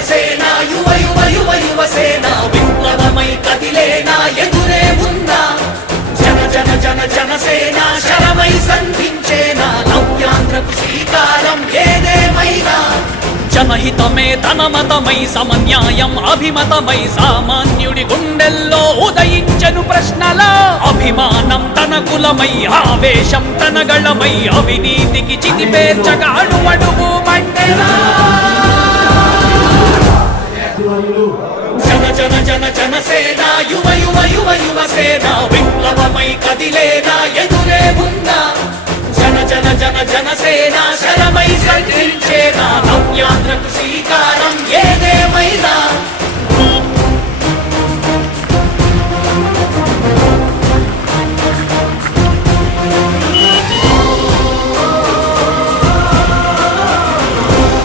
జనసేన యువ యువ యువ యువసేన విప్లవమై కదిలేనా ఎదురే ఉందా జన జన జన జనసేన శరమై సంధించేనా నవ్యాంధ్రకు శ్రీకారం ఏదేమైనా జనహితమే తన మతమై సమన్యాయం అభిమతమై సామాన్యుడి గుండెల్లో ఉదయించను ప్రశ్నల అభిమానం తన కులమై ఆవేశం తన గళమై అవినీతికి చితిపేర్చగా అడుగడుగు మండెలా జన జన జన జనసేన యువ యువ యువ యువసేన విప్లవమై కదిలేనా ఎదురే ఉందా జన జన జన జనసేన శరమై సంధించేనా